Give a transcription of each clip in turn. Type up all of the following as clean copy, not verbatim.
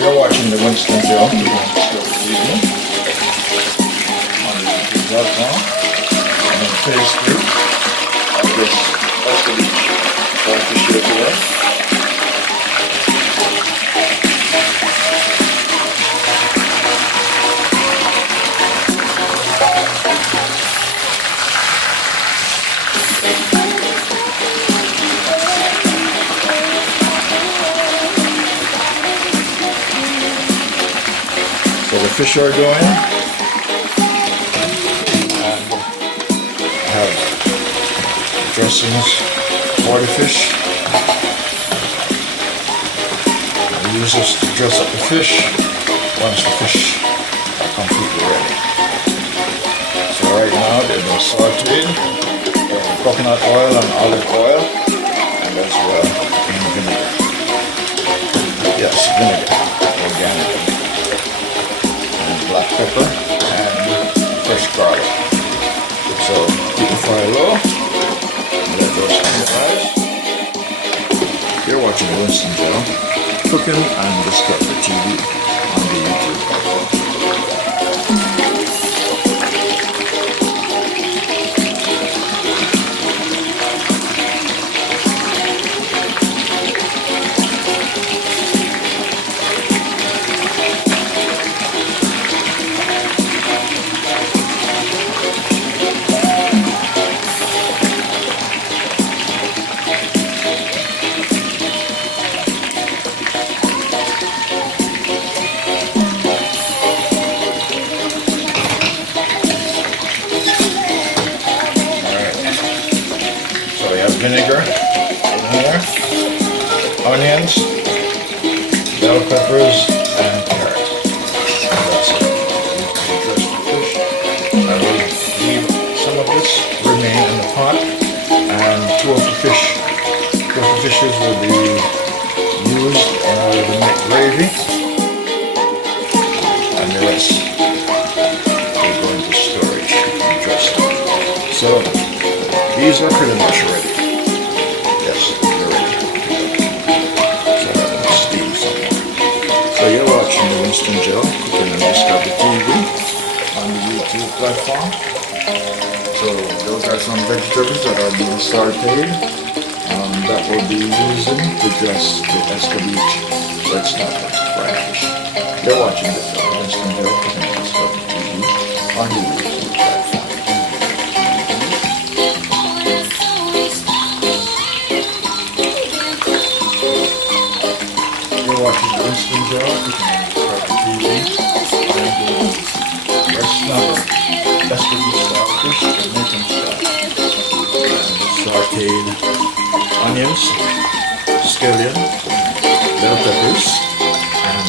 You're watching the Winston Joe. We're going to start the evening on the YouTube.com. And then phase 3 of this Escovitch FriedFish here today. So the fish are going, and I have dressings for the fish. I use this to dress up the fish once the fish are completely ready. So right now they've been sauteed with coconut oil and olive oil, and as well in vinegar. Yes, vinegar, organic. Black pepper and fresh garlic. So keep the fire low and let those rise. You're watching Winston Joe cooking and Discover TV on the YouTube platform. Vinegar in here, onions, bell peppers, and carrot. That's it. You dress the fish. I will leave some of this remain in the pot, and two of the fishes will be used in order to make gravy, and the rest will go into storage and dressing. So these are pretty much ready. So you're watching the Winston Joe cooking and Discover TV on the YouTube platform. So those are some vegetables that are being sauteed that we'll be using to dress the Escovitch red snapper fried fish. You're watching the Winston Joe cooking and Discover TV on the YouTube platform. Watching Winston Joe, you can start the TV and the red snapper, Escovitch style fish, Jamaican style, and sauteed onions, scallion, bell peppers, and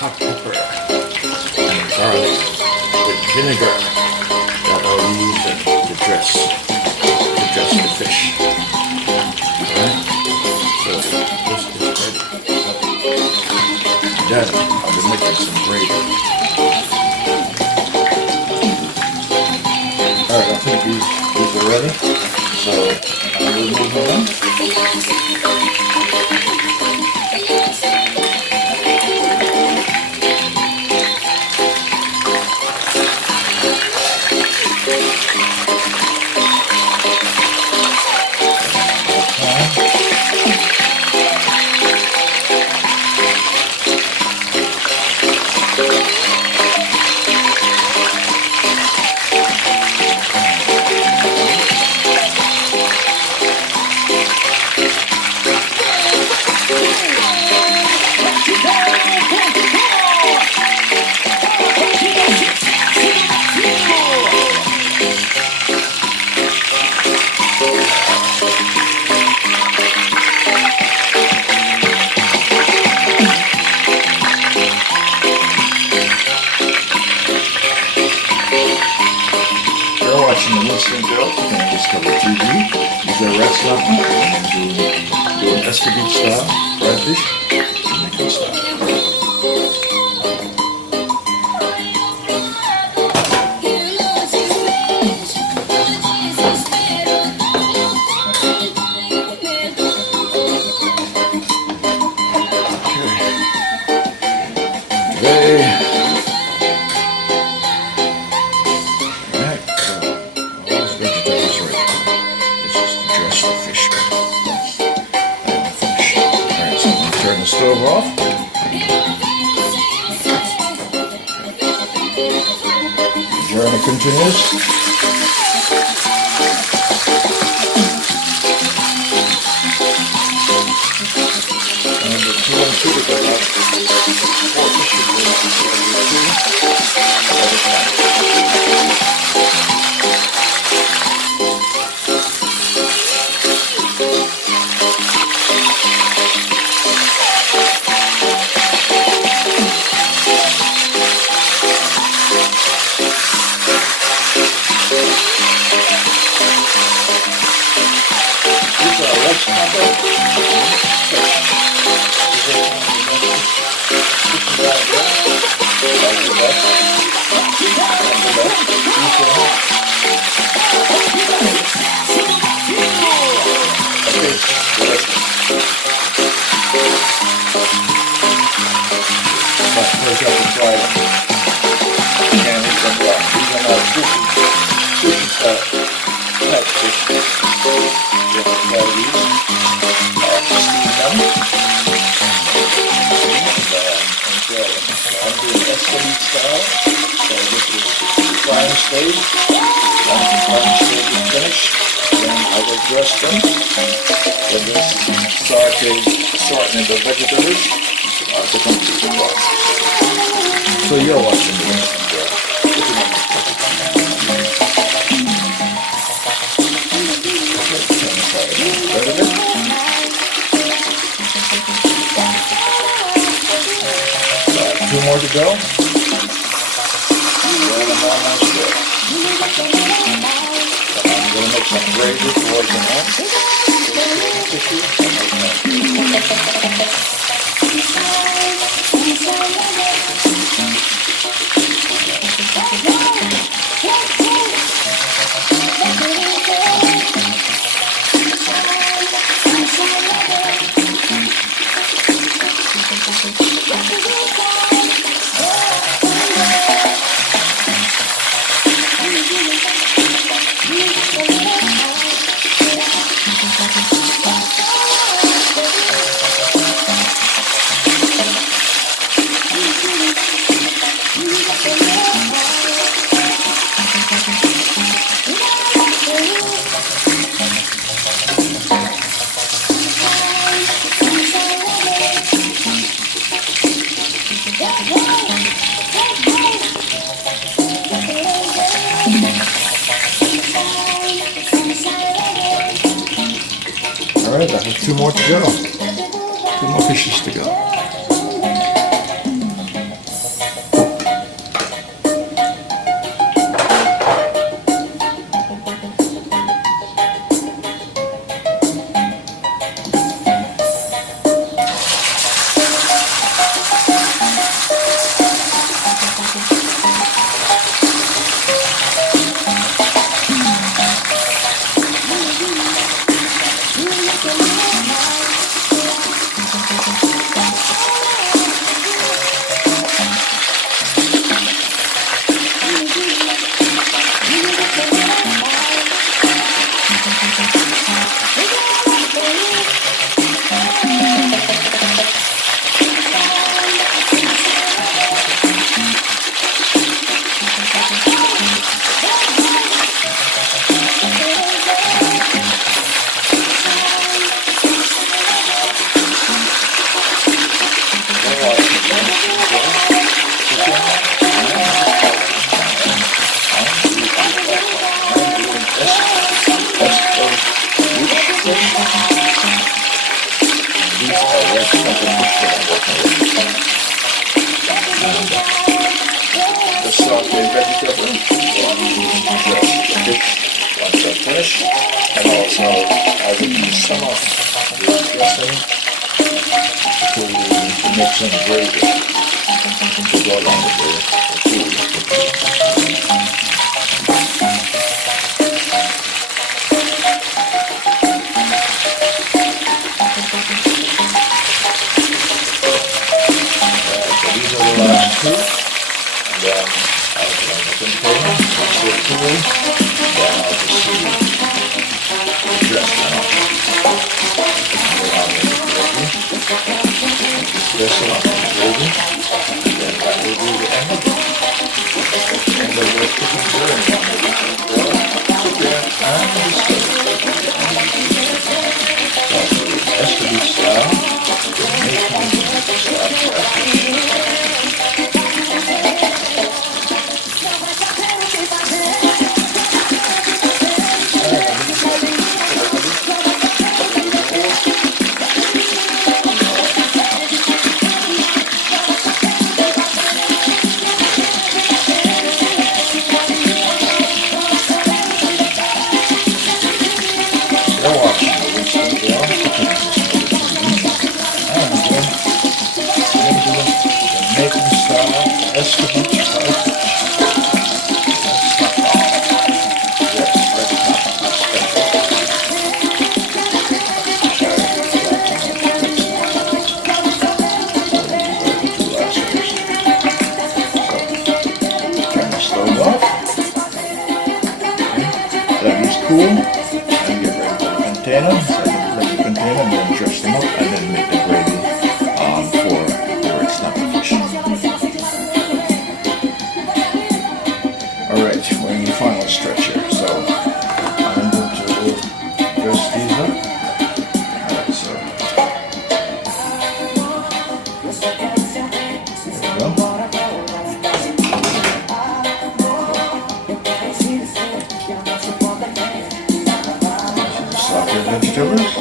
hot pepper and garlic with vinegar that I'll use to dress the fish. Alright, so then I'll be making some gravy. Alright, I think these are ready. So I will move on. Winston Joe and Discover TV. These are red snapper and do an Escovitch style fried fish, Jamaican style. Okay. fish. And finish. Alright, so I'm going to turn the stove off. The journey continues. Assortment of vegetables to complete the process. So you're watching the instant jar. Two more to go. I'm going to make some gravy towards the end. Alright, I have two more to go. Two more fishes to go. And also I will use some of this dressing to make some gravy to go along with the food. So these are the last two, and then I'll put on the container, once they're cool, then I'll just see the dress now. press it on the gravy, and then that will be the end of it. And then we'll put the journey on the chicken and the Escovitch style, Jamaican style catfish. You're watching the Winston Grill cooking on Jamaican style Escovitch fried fish. Turn the stove off. Let these cool and get ready for the container. So I can let the container and then dress them up and then make the gravy for the red snapper fish. Alright, we're in the final stretch here. So I'm going to dress these up. Alright, so there we go. Sauteed vegetables.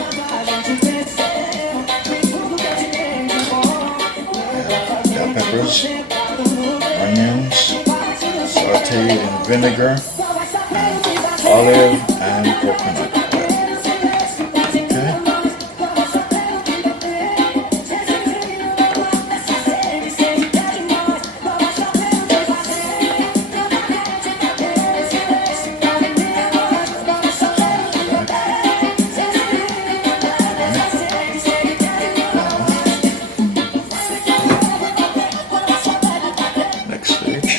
Bell peppers, onions, sauteed in vinegar, olive, and coconut oil. Okay. Next stage.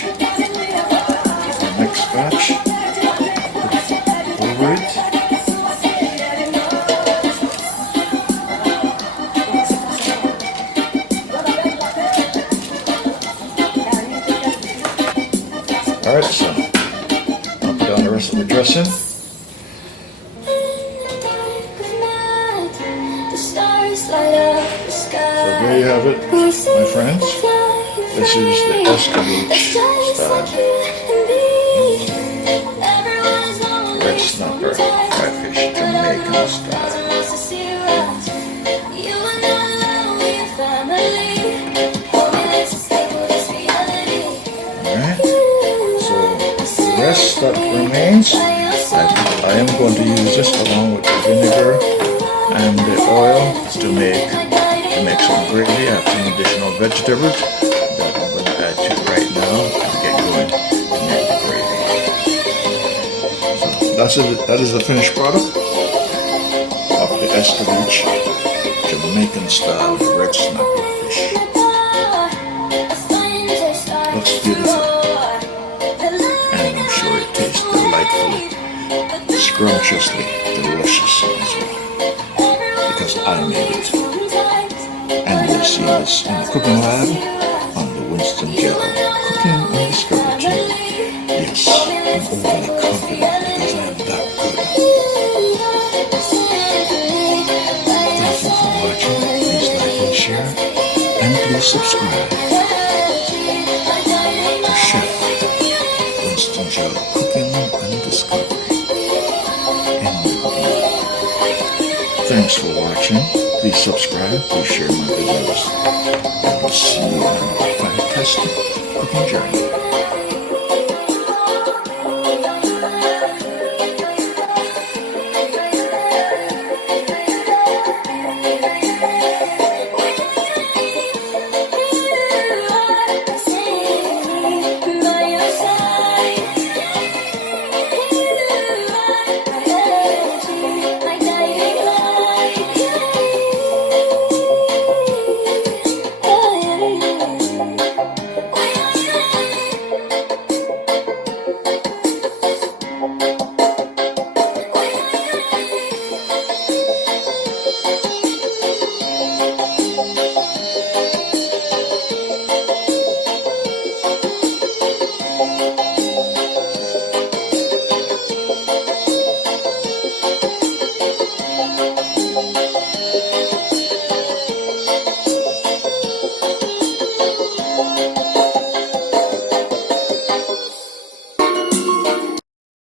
Next batch. Over it. Alright, so I'll put down the rest of the dressing. So there you have it, my friends. This is the Escovitch style red snapper fried fish, Jamaican style. Alright, so the rest that remains, I am going to use this along with the vinegar and the oil to make some gravy. I have some additional vegetables that I'm going to add to it right now and get going to make the gravy. So that is the finished product of the Escovitch Jamaican style red snapper fish. Looks beautiful, and I'm sure it tastes delightfully, scrumptiously delicious as well, because I made it. And you'll see this in the cooking lab on the Winston Gel Cooking and Discovery channel. Yes, I'm overly confident because I am that good. Thank you for watching. Please like and share, and please subscribe to Chef Winston Gel Cooking and Discovery in the cooking lab. Thanks for watching. Please subscribe, please share my videos, and we'll see you on a fantastic cooking journey.